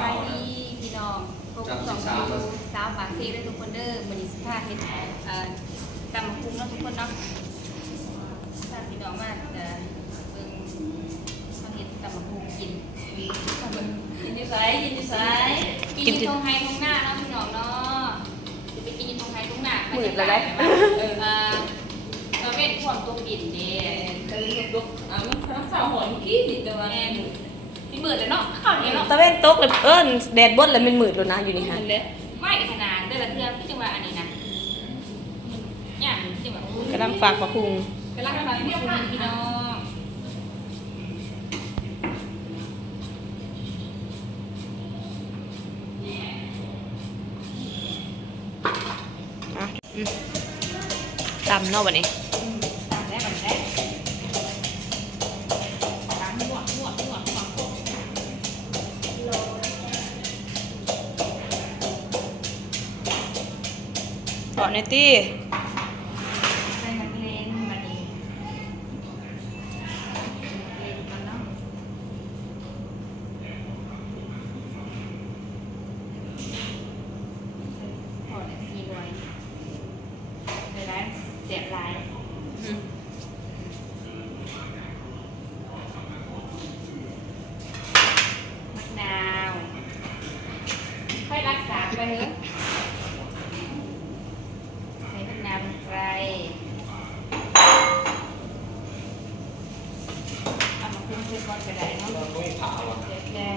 บายดีพี่น้องพบกับสองคิวสาวปากซีด้วยทุกคนเด้อมันนี้สิพาเฮ็ดเอ่อตำคุ้งเนาะทุกคนเนาะถ้าพี่น้องมาจะเบิ่งเขาเฮ็ดตำคุ้งกินกินอยู่ไสกินอยู่ไสกินอยู่ตรงไฮตรงหน้าเนาะพี่น้องเนาะจะไปกินอยู่ตรงไฮตรงหน้าเออเออเราเป็นความตัวปิ่นเด้จะมีลูกอะมันทั้งสาวหอนกี้ดิแต่ว่าแม่ นพี่มือแต่เนาะข้าวเหนียวเนาะตะเวนตกเลยเอิ้นแดดบดแล้วมันมืดแล้วนะอยู่นี่ฮะมันเละไม่ขนาดแต่ละเทือพี่จังหวะอันนี้นะอย่างจังหวะกำลังฝากประคุงกำลังฟังพี่พี่น้องอะอืมตำเนาะวันนี้ ในตี้ใส่นักเลนมาดีเลนกันเนาะพอแล้วมีไว้ในร้านเสียบลายอืมมะนาว ค่อยรักษาไปเถอะ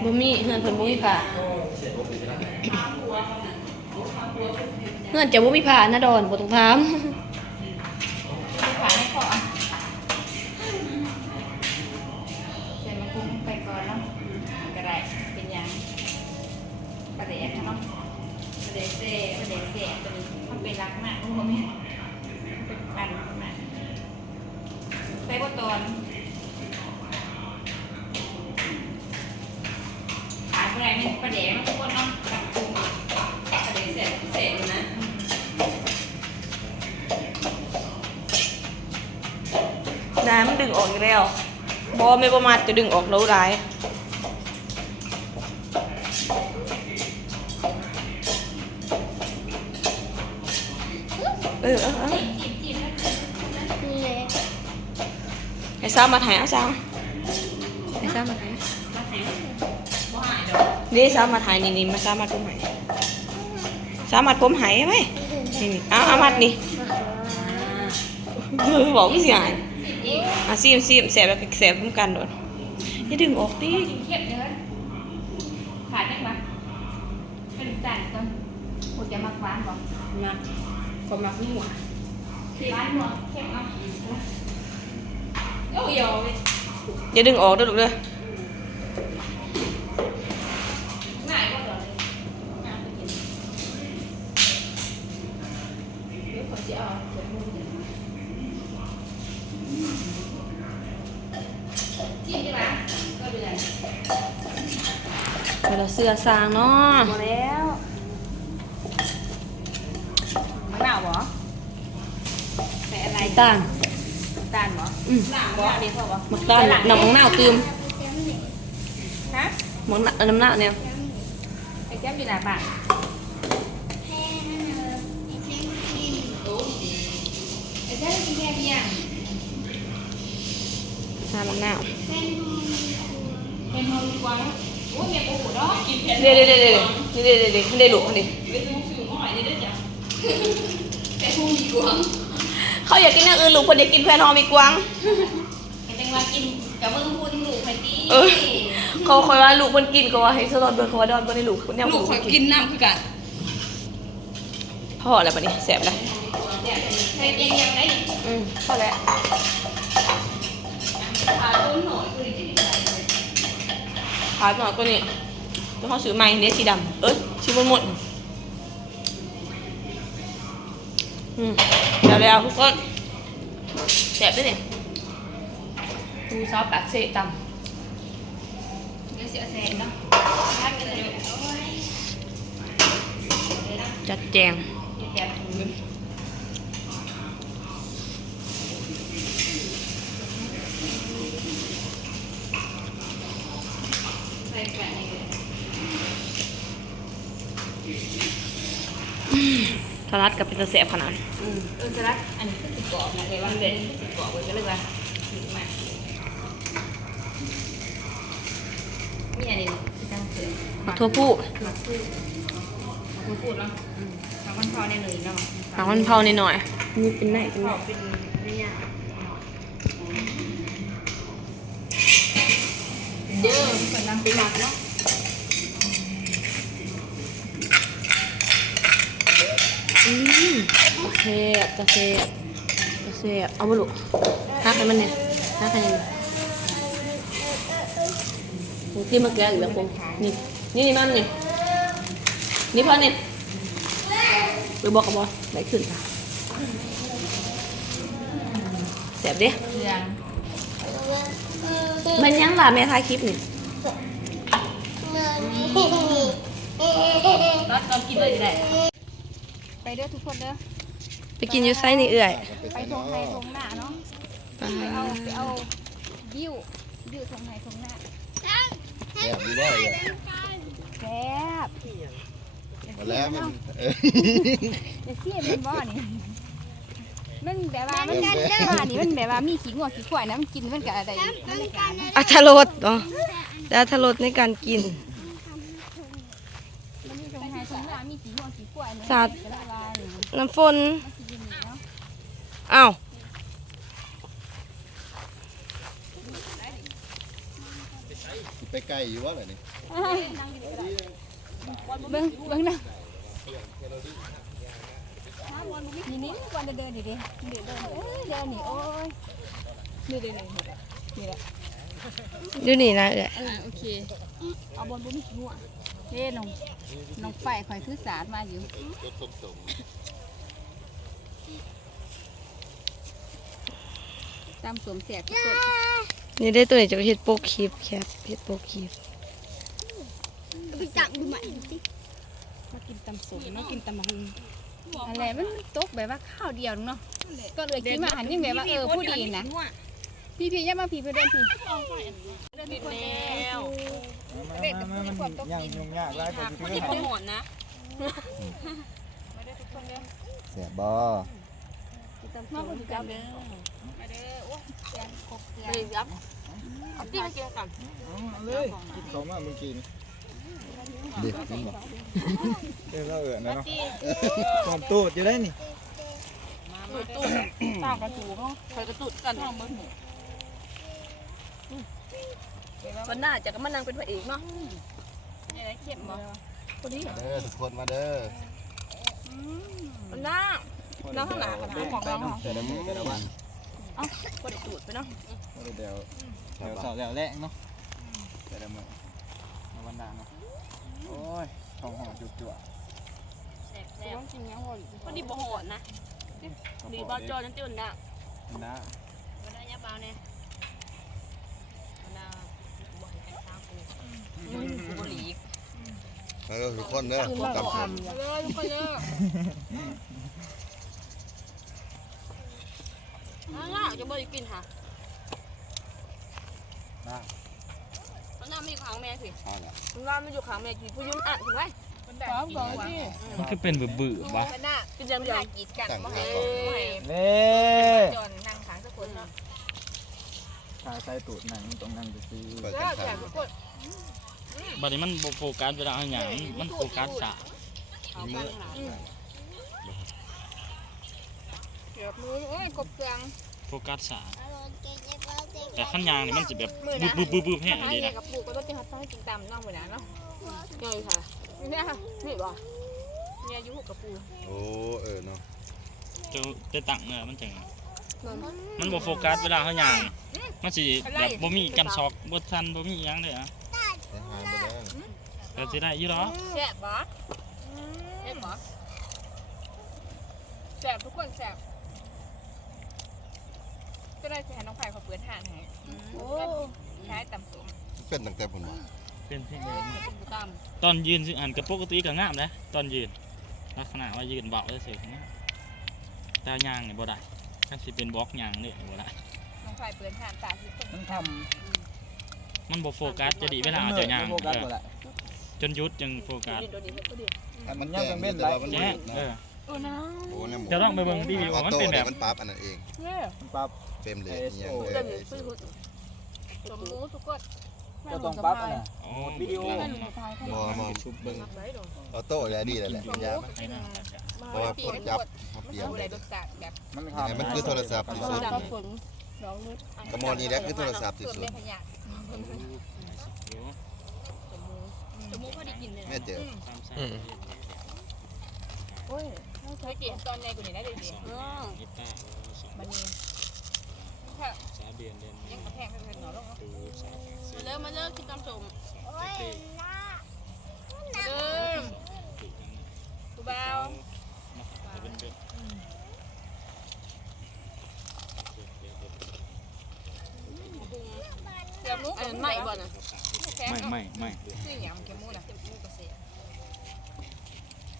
บ่มีเฮือนเพิ่นบ่มีผ้าเฮือนจะบ่มีผ้านะดอนบ่ต้องถามประเด็นเนาะระเด็นเซ่ประเด็นเซ่ตัวนี้มันเป็นรักมากรู้ไหม มันดึงออกอีกแล้วบ่ไม่ประมาทจะดึงออกแล้วหลายเออเออเออไอ้ซ้ามาถ่ายเอาซ้าไอ้ซ้ามาถ่ายนี่ซ้ามาถ่ายนี่นี่มาซ้ามาผมหายซ้ามาผมหายไหมนี่นี่เอาเอามัดนี่บอกไม่เสียหาย อีกอะซีมซีมแสบแล้วก็แสบพร้อมกันโดนอย่าดึงออกดิจีบเข็บเนื้อขาดยังปะเป็นจานก่อนโอ้จะมักหวานก่อนมาก็มักหัวหวานหัวเข็มเอาโอ้ยเว้ยอย่าดึงออกเด้อลูกเด้อ ง่ายกว่าเดิมเลย งานไปกินเดี๋ยวขอจะเอาเดี๋ยวมึงจะ จีบใช่ไหมก็เดือน เดี๋ยวเราเสื้อสร้างเนาะหมดแล้วมะนาวเหรอใส่อะไร ต่าง ตาลเหรออืม หลังบ่อันนี้เขาบอกหมักตาลน้ำมังนาวตืมฮะมังนาวน้ำหน้าเนี่ยไอ้แก้มอยู่ไหนบ้างไอ้แก้มกินแค่เพียงน้ำมังนาว เป็นโฮมกวาง เดี๋ยวเดี๋ยวเดี๋ยวดเด็ดเด็ดเด็ดเด็ดหลุดิไปวหน่อยเด็ดเด็ดจ้กเดีกวเขาอยากกินเนื้ออื่นหลุมคนอยากกินแพนฮอมีกวางจังว่ากินกับเบิ่งพูนหลุมไปตีเขาคอยว่าลูกคนกินก็ว่าให้สลอดเบิร์เขาว่าดอนก็ในลูกเนี่ยลูกคอกินน้ำคือกันพอแล้วปะนี่แสบแล้ใส่เย็นได้อืมพอแล้วขาต้นหน่อยคือ ขายหน่อยก็นี่แล้วเขาซื้อใหม่เนี่ยสีดำเอ้ยชื่อมันหมดอืมเดี๋ยวแล้วทุกคนแสบด้วยเนี่ยดูซอสปากเสะตำเดี๋ยวเสียแซงเนาะทักกันเลยโอ้ยเลยนะจัดแจง เดี๋ยวแกถุงนึงใส่แกะนี่เลย สลัดกับเป็นตะแสบขนาดอืมเออสลัดอันนี้คือสิกรอบนะเลยว่าเป็นสิกรอบเลยก็เลยว่าถึงมามีอันนี้ที่ตั้งเสริมผักทั่วผู้หมักพูดหมักพูดเนาะอืมหมักมันพอในเลยเนาะผักมันเผานิดหน่อยนี่เป็นไหนเป็นพไหนอเป็นไม่ยากเด้อเป็นน้ำปีหมักเนาะ อืม ตะแสบตะแสบตะแสบเอามาลูกฮักให้มันเนี่ยฮักให้มันผมกินมาแกงอยู่แล้วผมนี่นี่นี่มันนี่นี่พอนี่ไปบอกกับบอสไหนขึ้นค่ะแสบเด้มันยังหล่ะแม่ถ่ายคลิปนี่รสเรากินเลยได้ ไปเด้อทุกคนเด้อ ไปกินอยู่ไซนี่เอื่อยไปทงไทยทงหน้าเนาะไปเอาไปเอายิ้วยิ้วทงไทยทงหน้าแบบนี้ได้เลยแซ่บมาแล้วมันเออเดี๋ยวเสียเป็นบ่อนี่มันแบบว่ามันว่านี่มันแบบว่ามีขี้งัวขี้ควายนะมันกินมันก็อะไรอัธรสเนาะแต่อัธรสในการกินสัตว์ก็เลยว่าดน้ำฝน อ้าวไปไกลอยู่ว่าแบบนี้เบิ่งเบิ่งนะนี่นี่วันเดินดิดิเดินเดินเอ้ยเดินนี่โอ้ยนี่เดินนี่นี่แหละดูนี่นะเอื่อยอ่าโอเคเอาบอลบุ้มหัวเฮ้น้องน้องไฟคอยถือสารมาอยู่ ตามสวมเสียทุกคนนี่ได้ตัวนี้จะเฮ็ดโปกคลิปแคปเฮ็ดโปกคลิปไปจับดูใหม่สิมากินตำสมเนาะกินตำมังอะไรมันตกแบบว่าข้าวเดียวเนาะก็เลยคิดมาหันนี่แบบว่าเออผู้ดีนะพี่พี่อย่ามาพี่เพื่อนพี่เดินทุกคนแล้วเด็กกับผู้ดีความตกดินยากไล่ไปมันจะหมดนะแสบบอมาคนจับเด้อ มาเด้อโอ้แกนครบแกนยับที่มากินกันเลยกินเขามาเมื่อกี้นี่เด็กจริงบอกเดี๋ยวเราเอือนนะเนาะความตูดจะได้นี่ตากระตูเนาะคอยกระตุดกันวันหน้าจะก็มานั่งเป็นพระเอกเนาะเนี่ยเข้มบ่คนนี้เด้อทุกคนมาเด้อวันหน้านั่งข้างหน้ากันของเราแต่ละมือแต่ละวัน ก็ได้ตูดไปเนาะเดี๋ยวเดี๋ยวเสาร์แล้วแรกเนาะแต่ละมือในวันหน้าเนาะโอ้ยท้องหอมจุกจั่วต้องกินยังหอนคนดีบ่หอนนะดีบ่จอจังตื่นน่ะนะวันนี้ยาเบาเนี่ยวันนี้บ่ให้กันข้าวกูมึงกูบ่หลีกมาเด้อทุกคนเด้อพบกับผมเลยทุกคนเด้ออ้าว จะบ่ได้กินค่ะนะมันน่าไม่อยู่ข้างแม่สิเอาละมันว่ามันอยู่ข้างแม่กี่ผู้ยืนอ่านคุณไว้พร้อมบอกว่ามันคือเป็นเบื่อๆวะวันน่ะกินยำมันยน่ากีดกันบ่ให้บ่ให้เล่จอนนั่งขางสักคนเนาะชายใส่ตูดหนังตรงนั้นจะซื้อเปิดำกัแล้นวทาแต่งทุกคนบัดนี้มันบ่โฟกัสเวลาเอาหยังมันโฟกัสสะเอากันหลานเกือบมือโอ้ยกบเกลือง โฟกัสสะแต่ขั้นยางนี่มันจะแบบบึบบึบบึบบึบแห้งให้ดีเด็นะกับปู่ก็ต้องกินฮัตต้องกินตามน้องเหมือนกันเนาะนี่ค่ะนี่ค่ะนี่บ่เนี่ยอายุหกกับปู่โอ้เออเนาะจะจะตั้งเนื้อมันจังมันมันบ่โฟกัสเวลาเขาหยังมันสิแบบบ่มีกันซอกบ่ทันบ่มีหยังเลยอะไปหามาแล้วก็สิได้อยู่หรอแซ่บบ่แซ่บบ่แซ่บทุกคนแซ่บ ก็ได้จะให้น้องไผ่เขาเปิดทานให้โอ้ใช้ตำส้มเป็นตั้งแต่ผมว่าเป็นเพียงแบบนี้บุตามตอนยืนสิอันก็ปกติก็งามนะตอนยืน ลักษณะว่ายืนเบาเฉยๆนะแต่ยางนี่บ่ได้ถ้าสิเป็นบล็อกยางนี่บ่ได้น้องไผ่เปิดทานตาสิคนมันทมันบ่โฟกัสจะดีำเวลาเอาเจ้ายางโฟกัสเอหมอดแหละจนหยุดจึงโฟกัสดีโดนดีก็ดีมันยังเป็นเบ็ดไหลมันแจ๊ะเออ โอ้เนี่ยหมูจะต้องไปเบิ่งรีวิวออมันโต้เป็นแบเนี่ยบมันปรับอันนั้นเองมันปรับเฟรมเรทเนี่ย ISO เออสมมูทุกคนจะต้องปรับอะนะอ๋อวิดีโอมอมอชุบเบิ่งออโต้แล้วดีแล้วแหละยาให้นะเพราะว่ากดยับเขาเปลี่ยนเอาอะไรเลยแบบจากแบบมันยังไงมันคือโทรศัพท์ที่สุดดำฝนกระมอนี่แหละคือโทรศัพท์ที่สุดไม่ขยะสมมูพอดีกินเลยแม่เจอตามสาย เคยกินตอนในกูนี่ได้เลยดิกีตาร์สองมันมีสามเดือนเดือนยังกระแพงกระแพงหนอลงดูสามสี่มาเริ่มมาเริ่มกินตำสมเด็กเริ่มกูเบาจะเป็นเด็กเกือบมุกใหม่บ่น่ะแข็งไม่ไม่ไม่คืออย่างเกมูน่ะมูกระเสีย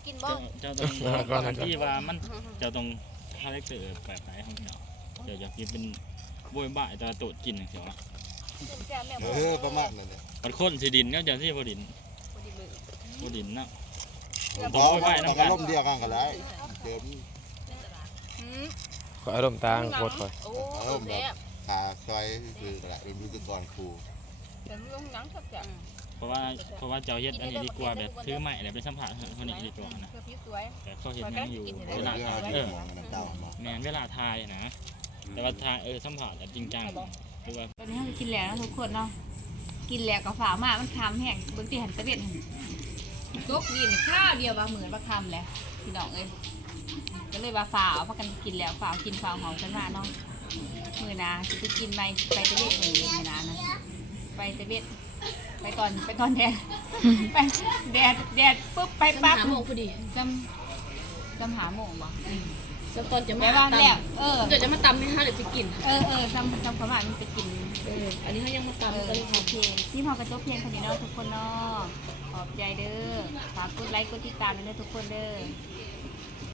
กินบ่ เจ้าต้องก่อนที่ว่ามันเจ้าต้องคาแรคเตอร์แบบไหนของเจ้าเดี๋ยวอยากกินเป็นบวยบ่ายแต่ตูดกินอย่างเดียวแก้แม่เอบ่อประมาณนั้นเนี่ยมันข้นสีดินก็จะที่บดินพอดีมือบดินนะเพราะว่าต้องอารมณ์เดียวกันก็ได้เดิมหืมขออารมณ์ต่างโคตรคอยโอ้แซ่บขาซอยคือแหละรุ่นพิธีกรครูแต่ลงหนังสักอย่าง เพราะว่าเพราะว่าเจ้าเฮ็ดอันนี้ดีกว่าแบบถือไม้อะไรไปสัมผัสคนนี้ดีกว่านะเพื่อพี่สวยแต่เขาเห็นยังอยู่เวลาเองเอาเอที่อมองเต้ามาแมนเวลาทายนะ แต่ว่าทายเออสัมผัสแบบจริงจังหรือว่าตอนนี้เรากินแล้วนะทุกคนเนาะกินแล้วก็ฝามามันคำแห้งเบิ่งที่หันตะเบ็ดหั่นตกยินข้าวเดียวว่าเหมือนว่าคำแหละพี่น้องเอ้ยก็เลยว่าฝาเอาพักกันกินแล้วฝากินฝาหอมกันมาเนาะมือนาจะไปกินไปไปตะเบ็ดมือมือนานะไปตะเบ็ด ไปก่อนไปก่อนแดดไปแดดแดดปุ๊บไปปั๊บหาโมงพอดีจำจำหาโมงบ่สักตอนจะแม่มาว่าตำแล้วเออ เดี๋ยวจะมาตำให้ฮะเดี๋ยวไปกิน เออเออจำจำความหมายมันไปกิน เออ อันนี้เขายังมาเอตำอกันเลยโอเคที่พอกระจบเพียงคนนี้เนาะทุกคนเนาะขอบใจเด้อ ฝากกดไลค์กดติดตามด้วยเด้อทุกคนเด้อ